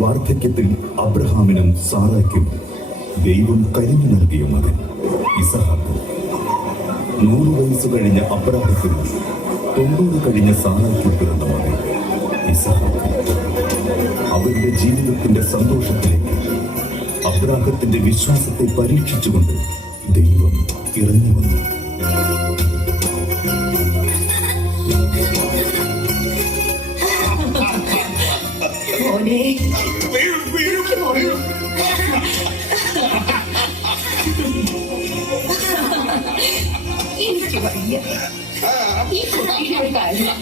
വാർദ്ധക്യത്തിൽ അബ്രഹാമിനും സാറായ്ക്കും ദൈവം കനിഞ്ഞു നൽകിയ മകൻ ഇസഹാക്ക്. 100 വയസ്സ് കഴിഞ്ഞ അബ്രഹാത്തിനും 90 കഴിഞ്ഞ സാറായ്ക്കും പിറന്ന മകൻ ഇസഹാക്ക്. അവരുടെ ജീവിതത്തിന്റെ സന്തോഷത്തിലേക്ക് അബ്രാഹത്തിന്റെ വിശ്വാസത്തെ പരീക്ഷിച്ചുകൊണ്ട് ദൈവം ഇറങ്ങി വന്നു. എനിക്ക് വയ്യ ഈ കുട്ടിയുടെ കാര്യം.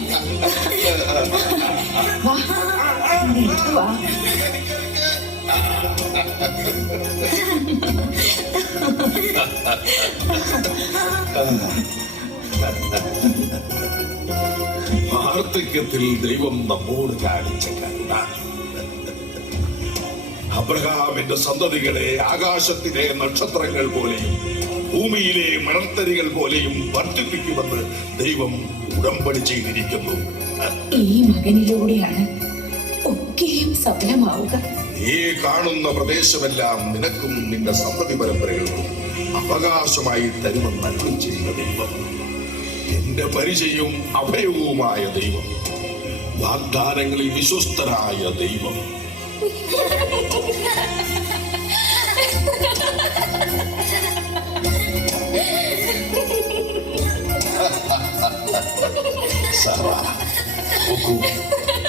വാ വാർദ്ധക്യത്തിൽ ദൈവം നമ്മോട് കാണിച്ച കരുണ. അബ്രഹാമിന്റെ സന്തതികളെ ആകാശത്തിലെ നക്ഷത്രങ്ങൾ പോലെയും ഭൂമിയിലെ മണൽത്തരികൾ പോലെയും വർദ്ധിപ്പിക്കുമെന്ന് ദൈവം ഉടമ്പടി ചെയ്തിരിക്കുന്നു. ഈ മകനിലൂടെയാണ് ഒക്കെയും സഫലമാവുക. നീ കാണുന്ന പ്രദേശമെല്ലാം നിനക്കും നിന്റെ സന്തതി പരമ്പരകൾക്കും അവകാശമായി തരുമെന്ന് അരുളി ചെയ്യുന്ന ദൈവം, എന്റെ പരിചയവും അഭയവുമായ ദൈവം, വാഗ്ദാനങ്ങളിൽ വിശ്വസ്തരായ ദൈവം.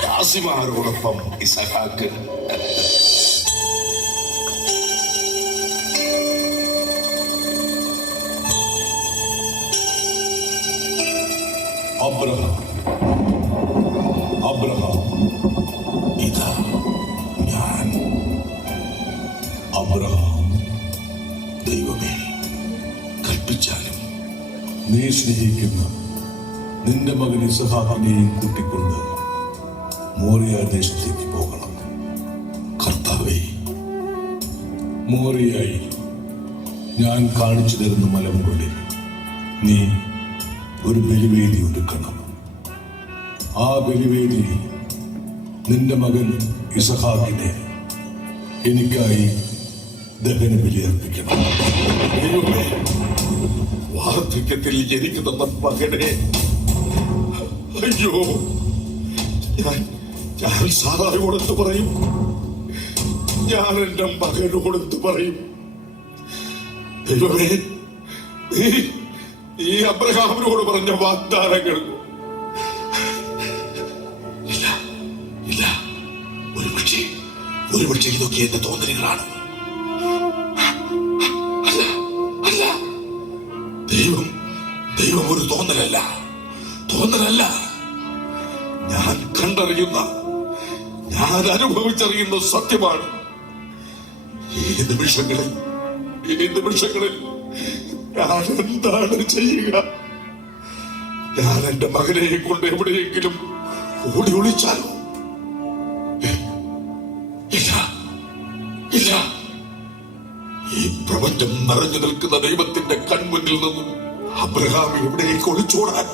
ദാസിമാരോടൊപ്പം ഇസഹാക്ക്. അബ്രഹാം, ഇതാ ഞാൻ. അബ്രഹാം, ദൈവമേ, കൽപ്പിച്ചാലും നീ സ്നേഹിക്കുന്ന നിന്റെ മകൻ ഇസഹാക്കിനെയും കൂട്ടിക്കൊണ്ട് മോറിയ ദേശത്തേക്ക് പോകണം. കർത്താവേ, മോറിയായി ഞാൻ കാണിച്ചു തരുന്ന മലമുകളിൽ നീ ഒരു ബലിവേദി ഒരുക്കണം. ആ ബലിവേദി നിന്റെ മകൻ ഇസഹാക്കിനെ എനിക്കായി ദഹന ബലി അർപ്പിക്കണം. ദൈവമേ, വാർദ്ധക്യത്തിൽ എനിക്ക് തന്ന മകനെ, അയ്യോ, ഞാൻ സാറായോടെന്ത് പറയും? ഞാൻ എന്റെ മകനോടെന്ത് പറയും? ദൈവമേ, ഈ അബ്രഹാമിനോട് പറഞ്ഞ വാഗ്ദാനങ്ങൾ ഇല്ല ഇല്ല, ഒരുപക്ഷെ ഇതൊക്കെ എന്റെ തോന്നലുകളാണ്. അല്ല അല്ല, ദൈവം ഒരു തോന്നലല്ല. ഞാൻ കണ്ടറിയുന്ന, ഞാൻ അനുഭവിച്ചറിയുന്ന സത്യമാണ്. ഈ നിമിഷങ്ങളിൽ ഞാൻ എന്താണ് ചെയ്യുക? ഞാൻ എന്റെ മകനെ കൊണ്ട് എവിടെയെങ്കിലും ഓടി ഒളിച്ചാലോ? ഇല്ല. ഈ പ്രപഞ്ചം നിറഞ്ഞു നിൽക്കുന്ന ദൈവത്തിന്റെ കൺമുന്നിൽ നിന്നും അബ്രഹാം എവിടേക്ക് ഒളിച്ചോടാൻ?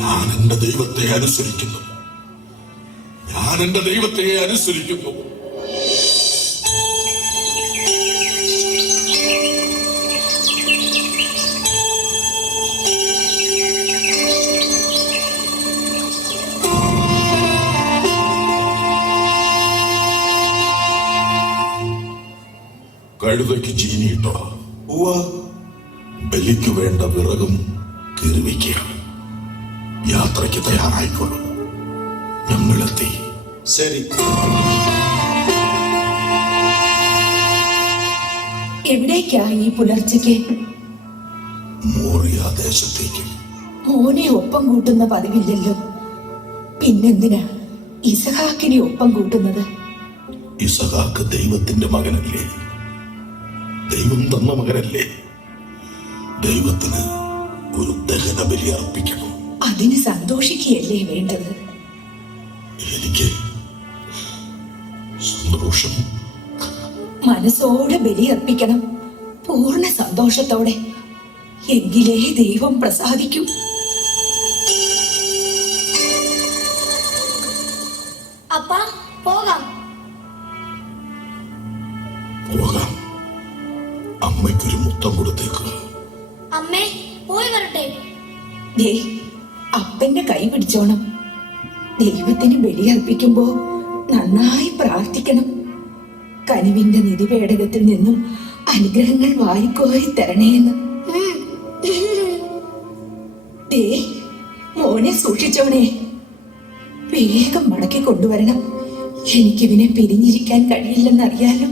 ഞാൻ എന്റെ ദൈവത്തെ അനുസരിക്കുന്നു. കഴുതയ്ക്ക് ചീനിയിട്ടോ? ബലിക്ക് വേണ്ട വിറകും കീറിവയ്ക്കുക. യാത്രയ്ക്ക് തയ്യാറായിക്കൊള്ളു. ഞങ്ങളെത്തി. ശരി. എവിടേക്കാ ഈ പുലർച്ചയ്ക്ക്? മോറിയ ദേശത്തേക്ക്. മോനെ ഒപ്പം കൂട്ടുന്ന പതിവില്ലല്ലോ, പിന്നെന്തിനാ ഇസഹാക്കിനെ ഒപ്പം കൂട്ടുന്നത്? ഇസഹാക്ക് ദൈവത്തിന്റെ മകനല്ലേ? ദൈവം തന്ന മകനല്ലേ? ദൈവത്തിന് ഒരു ദഹന ബലി അർപ്പിക്കണം. അതിന് സന്തോഷിക്കുകയല്ലേ വേണ്ടത്? എനിക്ക് സന്തോഷം. മനസ്സോടെ ബലി അർപ്പിക്കണം, പൂർണ്ണ സന്തോഷത്തോടെ. എങ്കിലേ ദൈവം പ്രസാദിക്കൂ. അപ്പാ പോകാം. പോകാം. അമ്മയ്ക്കൊരു മുത്തം കൊടുത്തേക്ക്. അമ്മേ പോയി വരട്ടെ. ദേ, അപ്പന്റെ കൈ പിടിച്ചോണം. ദൈവത്തിന് ബലിയർപ്പിക്കുമ്പോ നന്നായി പ്രാർത്ഥിക്കണം. കനിവിന്റെ നിധിപേടകത്തിൽ നിന്നും അനുഗ്രഹങ്ങൾ വാരിക്കോരി തരണേന്ന്. ദേ, മോനെ സൂക്ഷിച്ചോണേ. വേഗം മടക്കി കൊണ്ടുവരണം. എനിക്കിവനെ പിരിഞ്ഞിരിക്കാൻ കഴിയില്ലെന്നറിയാലോ.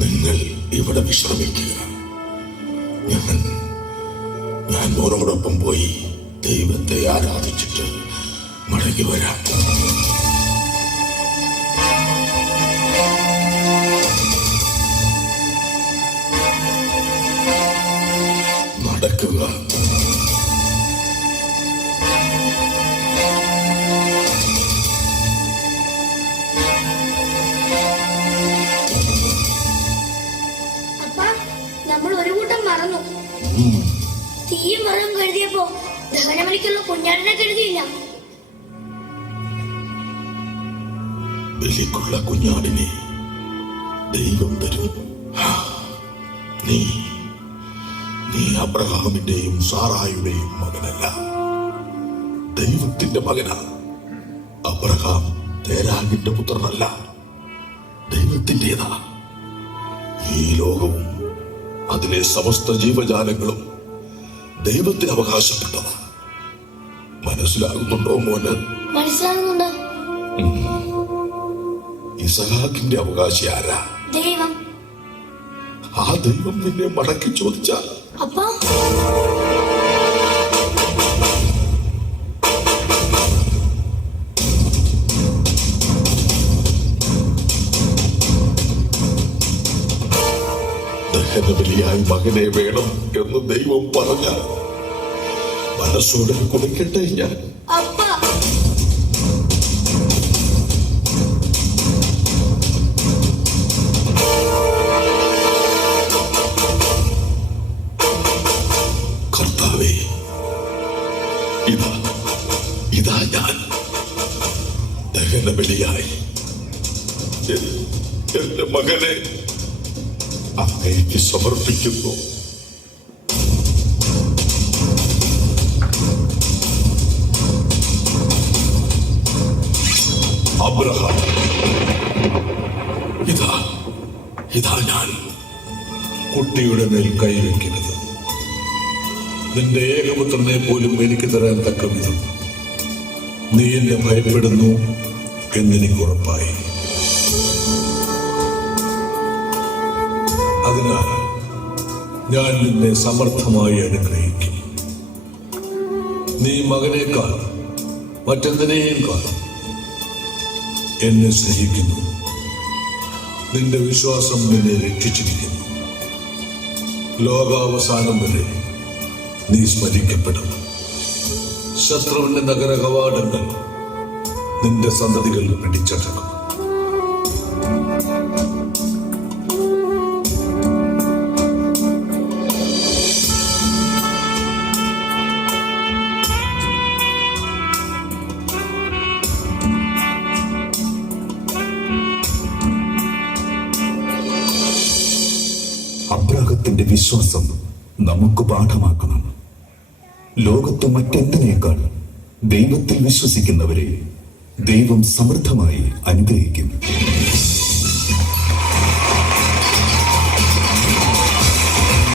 നിങ്ങൾ ഇവിടെ വിശ്രമിക്കുക. ഞാൻ മോനോടൊപ്പം പോയി ദൈവത്തെ ആരാധിച്ചിട്ട് മടങ്ങി വരാം. നടക്കുക. അപ്പാ നമ്മൾ ഒരു കൂട്ടം മറന്നു. തീയും വെള്ളം കരുതിയപ്പോ ദഹനബലിക്കുള്ള കുഞ്ഞാടിനെ കരുതിയില്ല. ബലിക്കുള്ള കുഞ്ഞാടിനെ ദൈവം തരും. നീ അബ്രഹാമിന്റെയും സാറായുടെയും മകനല്ല, ദൈവത്തിന്റെ മകനാ. അബ്രഹാം തേരാഗിന്റെ പുത്രനല്ല, ദൈവത്തിൻ്റെതാ. ഈ ലോകവും അതിലെ സമസ്ത ജീവജാലങ്ങളും ദൈവത്തിന് അവകാശപ്പെട്ടതാ. മനസ്സിലാകുന്നുണ്ടോ മോന്? മനസ്സിലാകുന്നുണ്ട്. ഇസഹാക്കിന്റെ അവകാശി ആരാ? ദൈവം. ആ ദൈവം നിന്നെ മടക്കി ചോദിച്ചാൽ അപ്പാ ദഹനബലിയായി മകനെ വേണം എന്ന് ദൈവം പറഞ്ഞാൽ മനസ്സോടെ കൊടുക്കട്ടെ ഞാൻ. അപ്പാ കർത്താവേ, ഇതാ ഞാൻ ദഹനബലിയായി എന്റെ മകനെ അങ്ങേക്ക് സമർപ്പിക്കുന്നു. അബ്രഹാം, ഇതാ ഞാൻ. കുട്ടിയുടെ മേൽ കൈവയ്ക്കരുത്. നിന്റെ ഏകപുത്രനെ പോലും എനിക്ക് തരാൻ തക്ക വിധം നീ എന്നെ ഭയപ്പെടുന്നു എന്നെനിക്ക് ഉറപ്പായി. അതിനാൽ ഞാൻ നിന്നെ സമർത്ഥമായി അനുഗ്രഹിക്കും. നീ മകനേക്കാൾ മറ്റെന്തിനേയും കാണും എന്നെ സ്നേഹിക്കുന്നു. നിന്റെ വിശ്വാസം നിന്നെ രക്ഷിച്ചിരിക്കുന്നു. ലോകാവസാനം വരെ നീ സ്മരിക്കപ്പെടും. ശത്രുവിന്റെ നഗര കവാടങ്ങൾ നിന്റെ സന്തതികൾ പിടിച്ചടക്കും. അബ്രാഹത്തിന്റെ വിശ്വാസം നമുക്ക് പാഠമാക്കണം. ലോകത്ത് മറ്റെന്തിനേക്കാൾ ദൈവത്തിൽ വിശ്വസിക്കുന്നവരെ ദൈവം സമൃദ്ധമായി അനുഗ്രഹിക്കും.